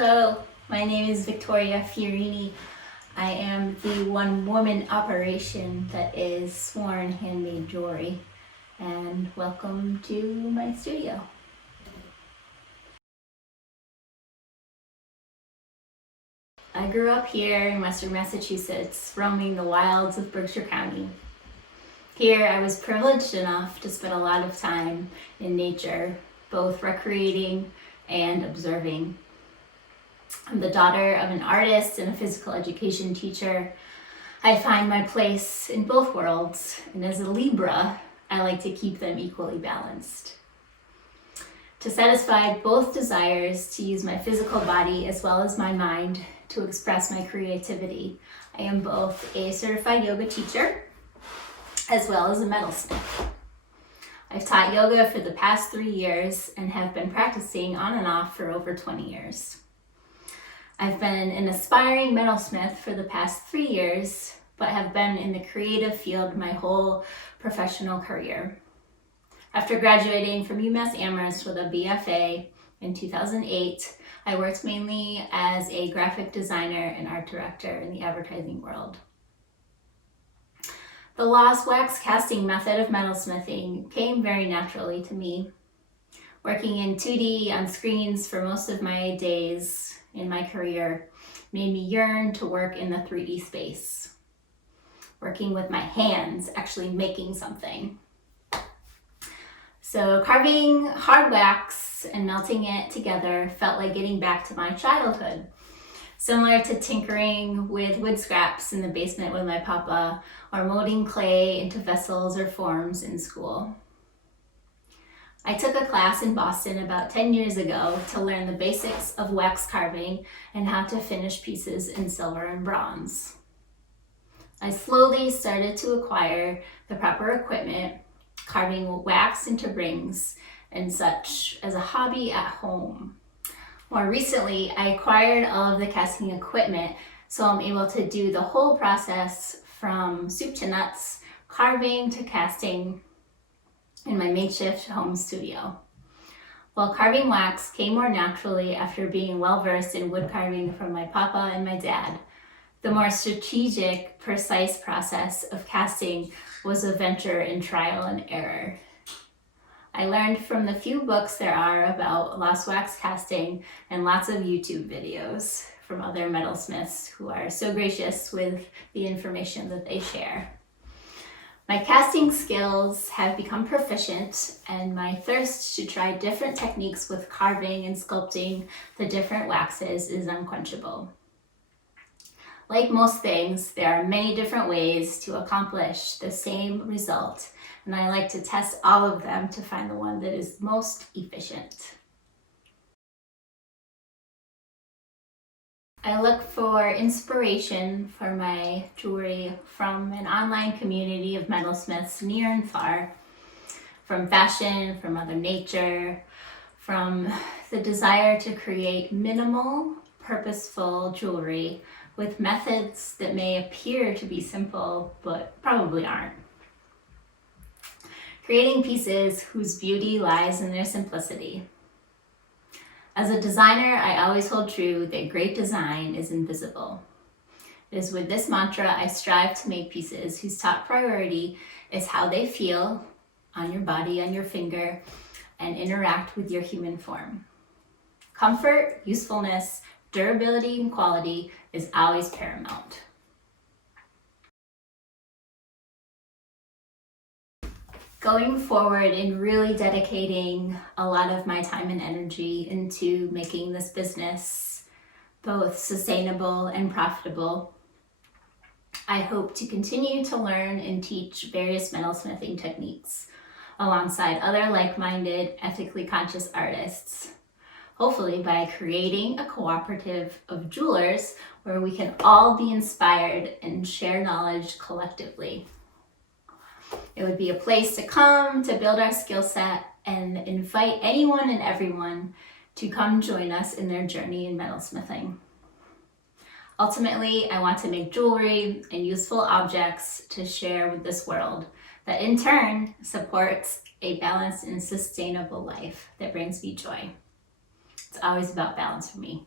Hello, my name is Victoria Fiorini. I am the one-woman operation that is Sworn Handmade Jewelry, and welcome to my studio. I grew up here in Western Massachusetts, roaming the wilds of Berkshire County. Here I was privileged enough to spend a lot of time in nature, both recreating and observing. I'm the daughter of an artist and a physical education teacher. I find my place in both worlds, and as a Libra, I like to keep them equally balanced. To satisfy both desires to use my physical body as well as my mind to express my creativity, I am both a certified yoga teacher as well as a metalsmith. I've taught yoga for the past 3 years and have been practicing on and off for over 20 years. I've been an aspiring metalsmith for the past 3 years, but have been in the creative field my whole professional career. After graduating from UMass Amherst with a BFA in 2008, I worked mainly as a graphic designer and art director in the advertising world. The lost wax casting method of metalsmithing came very naturally to me. Working in 2D on screens for most of my days in my career made me yearn to work in the 3D space. Working with my hands, actually making something. So carving hard wax and melting it together felt like getting back to my childhood. Similar to tinkering with wood scraps in the basement with my papa, or molding clay into vessels or forms in school. I took a class in Boston about 10 years ago to learn the basics of wax carving and how to finish pieces in silver and bronze. I slowly started to acquire the proper equipment, carving wax into rings and such as a hobby at home. More recently, I acquired all of the casting equipment, so I'm able to do the whole process from soup to nuts, carving to casting in my makeshift home studio. While carving wax came more naturally after being well-versed in wood carving from my papa and my dad, the more strategic, precise process of casting was a venture in trial and error. I learned from the few books there are about lost wax casting and lots of YouTube videos from other metalsmiths who are so gracious with the information that they share. My casting skills have become proficient, and my thirst to try different techniques with carving and sculpting the different waxes is unquenchable. Like most things, there are many different ways to accomplish the same result, and I like to test all of them to find the one that is most efficient. I look for inspiration for my jewelry from an online community of metalsmiths near and far, from fashion, from Mother Nature, from the desire to create minimal, purposeful jewelry with methods that may appear to be simple, but probably aren't. Creating pieces whose beauty lies in their simplicity. As a designer, I always hold true that great design is invisible. It is with this mantra I strive to make pieces whose top priority is how they feel on your body, on your finger, and interact with your human form. Comfort, usefulness, durability, and quality is always paramount. Going forward and really dedicating a lot of my time and energy into making this business both sustainable and profitable, I hope to continue to learn and teach various metalsmithing techniques alongside other like-minded, ethically conscious artists. Hopefully by creating a cooperative of jewelers where we can all be inspired and share knowledge collectively. It would be a place to come to build our skill set and invite anyone and everyone to come join us in their journey in metalsmithing. Ultimately, I want to make jewelry and useful objects to share with this world that in turn supports a balanced and sustainable life that brings me joy. It's always about balance for me.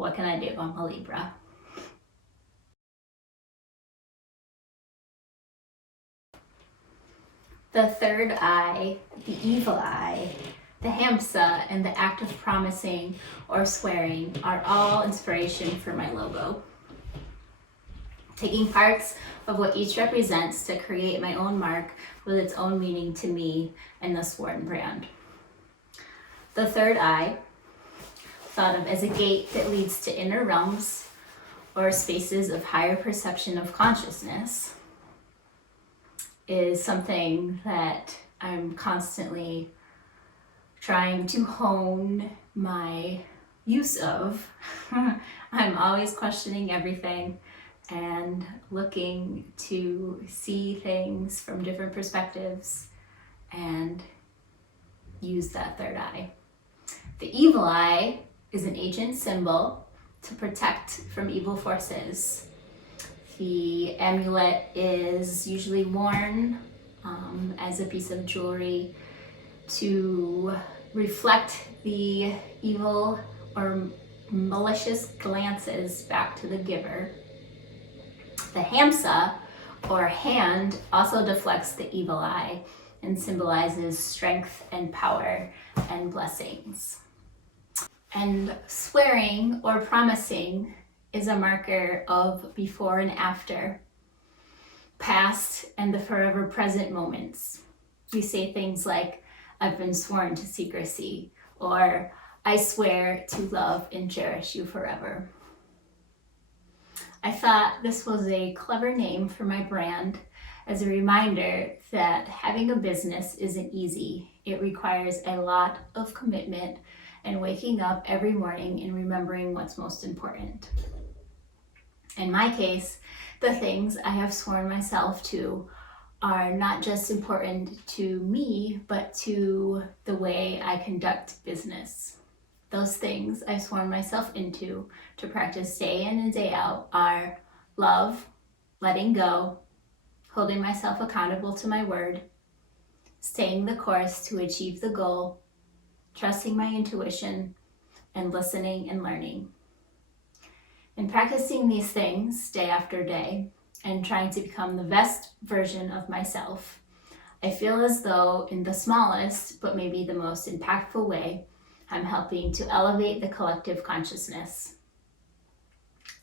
what can I do? I'm a Libra. The third eye, the evil eye, the hamsa, and the act of promising or swearing are all inspiration for my logo. Taking parts of what each represents to create my own mark with its own meaning to me and the Sworn brand. The third eye, thought of as a gate that leads to inner realms or spaces of higher perception of consciousness, is something that I'm constantly trying to hone my use of. I'm always questioning everything and looking to see things from different perspectives and use that third eye. The evil eye is an ancient symbol to protect from evil forces. The amulet is usually worn as a piece of jewelry to reflect the evil or malicious glances back to the giver. The hamsa, or hand, also deflects the evil eye and symbolizes strength and power and blessings. And swearing or promising is a marker of before and after, past and the forever present moments. We say things like, I've been sworn to secrecy, or I swear to love and cherish you forever. I thought this was a clever name for my brand as a reminder that having a business isn't easy. It requires a lot of commitment and waking up every morning and remembering what's most important. In my case, the things I have sworn myself to are not just important to me, but to the way I conduct business. Those things I've sworn myself into to practice day in and day out are love, letting go, holding myself accountable to my word, staying the course to achieve the goal, trusting my intuition, and listening and learning. In practicing these things day after day and trying to become the best version of myself, I feel as though in the smallest, but maybe the most impactful way, I'm helping to elevate the collective consciousness.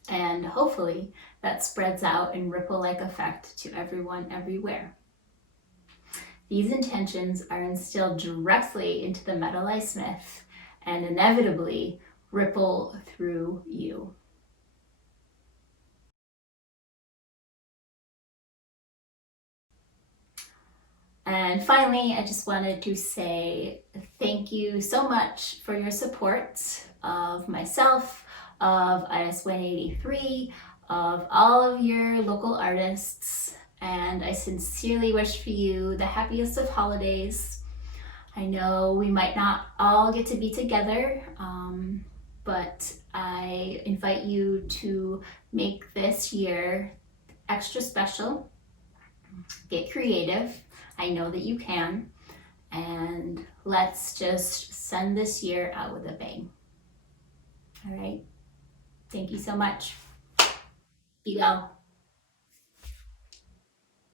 And hopefully that spreads out in ripple-like effect to everyone everywhere. These intentions are instilled directly into the metal I smith and inevitably ripple through you. And finally, I just wanted to say thank you so much for your support of myself, of IS 183, of all of your local artists, and I sincerely wish for you the happiest of holidays. I know we might not all get to be together, but I invite you to make this year extra special. Get creative. I know that you can. And let's just send this year out with a bang. All right. Thank you so much. Be well.